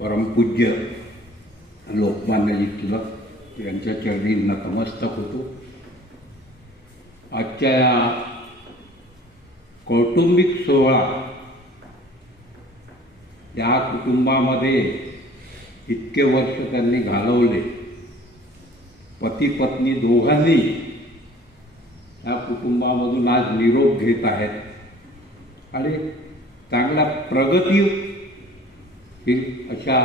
परमपूज्य लोकमान्य टिळक यांच्या चरणी नतमस्तक होतो। आजच्या या कौटुंबिक सोहळा या कुटुंबामध्ये इतके वर्ष त्यांनी घालवले, पती पत्नी दोघांनी या कुटुंबामधून आज निरोप घेत आहेत आणि चांगल्या प्रगती अशा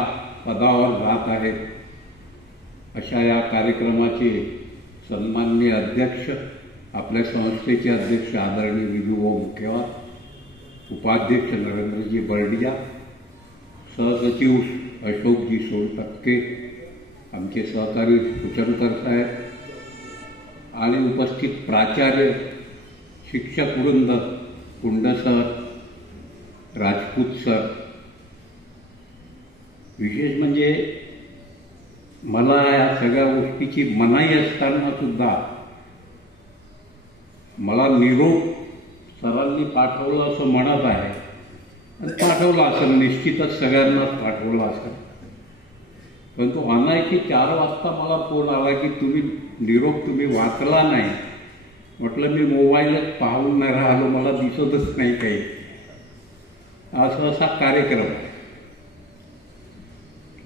पदावर जात आहेत। अशा या कार्यक्रमाचे सन्माननीय अध्यक्ष, आपल्या संस्थेचे अध्यक्ष आदरणीय विजूभाऊ मुखेवार, उपाध्यक्ष नरेंद्रजी बर्डिया, सहसचिव अशोकजी सोनटक्के, आमचे सहकारी कुचनकर साहेब आणि उपस्थित प्राचार्य, शिक्षक वृंद, कुंड सर, राजपूत सर। विशेष म्हणजे मला या सगळ्या गोष्टीची मनाई असताना सुद्धा मला निरोप सरांनी पाठवला असं म्हणत आहे, आणि पाठवला असेल, निश्चितच सगळ्यांनाच पाठवला असेल, परंतु अनायकी 4 वाजता मला फोन आला की निरोप तुम्ही वाचला नाही। म्हटलं मी मोबाईलच पाहून नाही राहिलो, मला दिसतच नाही काही, असा कार्यक्रम आहे।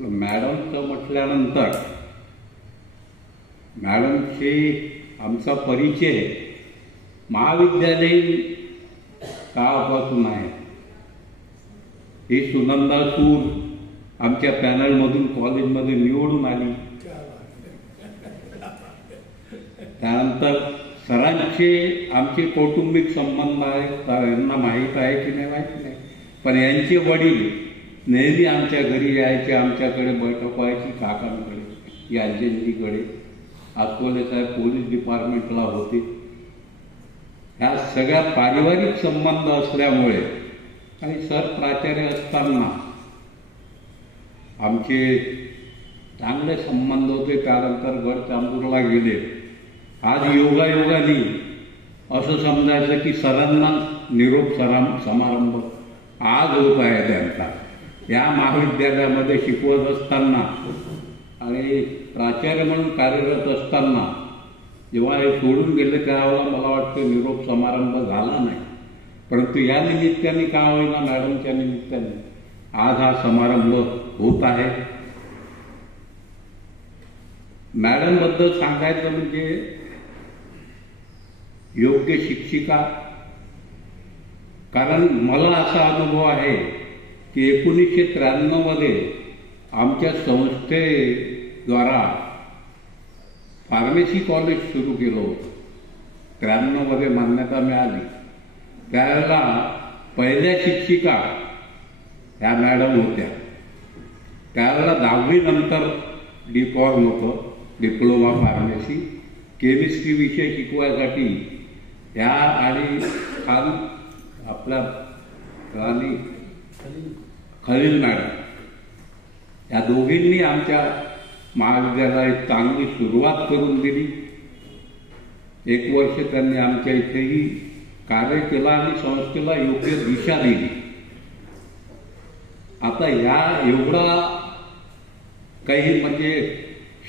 मॅडमचं म्हटल्यानंतर मॅडमशी आमचा परिचय महाविद्यालयीन काळापासून आहे। ही सुनंदा सूर आमच्या पॅनलमधून कॉलेजमध्ये निवडून आली। त्यानंतर सरांचे आमचे कौटुंबिक संबंध आहेत, यांना माहीत आहे की नाही माहीत नाही, पण यांचे वडील नेहमी आमच्या घरी यायचे, आमच्याकडे बैठक व्हायची, काकांकडे, यांजनजीकडे, आतवले साहेब पोलीस डिपार्टमेंटला होते। ह्या सगळ्या पारिवारिक संबंध असल्यामुळे आणि सर प्राचार्य असताना आमचे चांगले संबंध होते। त्यानंतर गडचांपूरला गेले। आज योगायोगाने असं समजायचं की सरांना निरोप समारंभ आज होत आहे त्यांचा। या महाविद्यालयामध्ये शिकवत असताना आणि प्राचार्य म्हणून कार्यरत असताना जेव्हा हे सोडून गेले त्यावेळेला मला वाटतं निरोप समारंभ झाला नाही, परंतु या निमित्ताने का होईना मॅडमच्या निमित्ताने आज हा समारंभ होत आहे। मॅडमबद्दल सांगायचं म्हणजे योग्य शिक्षिका, कारण मला असा अनुभव आहे की 1993 मध्ये आमच्या संस्थेद्वारा फार्मसी कॉलेज सुरू केलं होतं। 93 मध्ये मान्यता मिळाली। त्यावेळेला पहिल्या शिक्षिका ह्या मॅडम होत्या। त्यावेळेला 10वी नंतर D.Pharm होतं, डिप्लोमा फार्मसी, केमिस्ट्री विषय शिकवायसाठी ह्या आणि आपल्या राणी खलील मॅडम या दोघींनी आमच्या महाविद्यालयात चांगली सुरुवात करून दिली। 1 वर्ष त्यांनी आमच्या इथेही कार्य केलं आणि संस्थेला योग्य दिशा दिली। आता या एवढा काही म्हणजे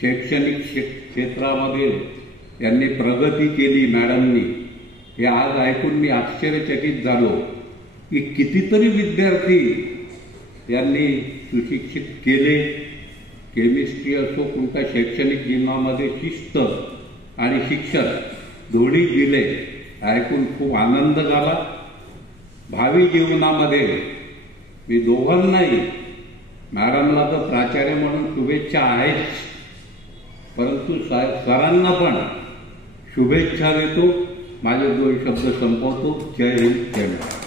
शैक्षणिक क्षेत्रामध्ये यांनी प्रगती केली मॅडमनी, हे आज ऐकून मी आश्चर्यचकित झालो की कितीतरी विद्यार्थी यांनी सुशिक्षित केले। केमिस्ट्री असो, कोणत्या शैक्षणिक जीवनामध्ये शिस्त आणि शिक्षण दोन्ही दिले, ऐकून खूप आनंद झाला। भावी जीवनामध्ये मी दोघांनाही, मॅडमला तर प्राचार्य म्हणून शुभेच्छा आहेच, परंतु सरांना पण शुभेच्छा देतो। माझे 2 शब्द संपवतो। जय हिंद, जय महाराष्ट्र।